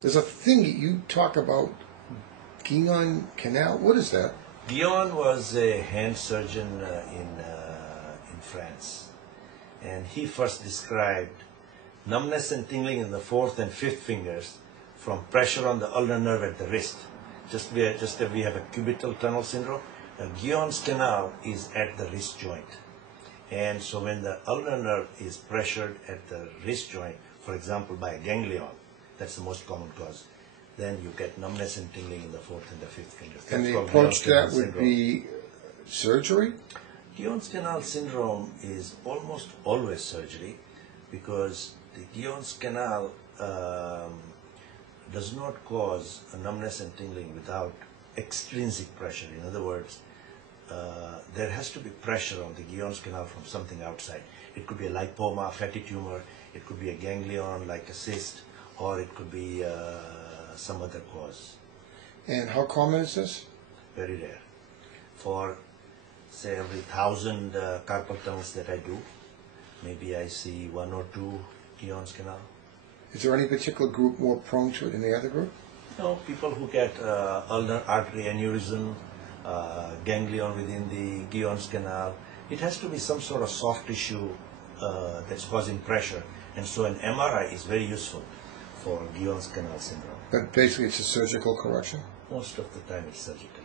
There's a thing you talk about, Guyon Canal. What is that? Guyon was a hand surgeon in France, and he first described numbness and tingling in the fourth and fifth fingers from pressure on the ulnar nerve at the wrist. Just as we have a cubital tunnel syndrome, Guyon's canal is at the wrist joint. And so when the ulnar nerve is pressured at the wrist joint, for example by a ganglion, that's the most common cause, then you get numbness and tingling in the fourth and the fifth fingers. And the approach to that would be surgery? Guyon's canal syndrome is almost always surgery, because the Guyon's canal does not cause a numbness and tingling without extrinsic pressure. In other words, there has to be pressure on the Guyon's canal from something outside. It could be a lipoma, fatty tumor, it could be a ganglion like a cyst, or it could be some other cause. And how common is this? Very rare. For, say, every 1,000 carpal tunnels that I do, maybe I see 1 or 2 Guyon's canal. Is there any particular group more prone to it than the other group? No, people who get ulnar artery aneurysm, ganglion within the Guyon's canal. It has to be some sort of soft tissue that's causing pressure, and so an MRI is very useful for Guyon's canal syndrome. But basically it's a surgical correction? Most of the time it's surgical.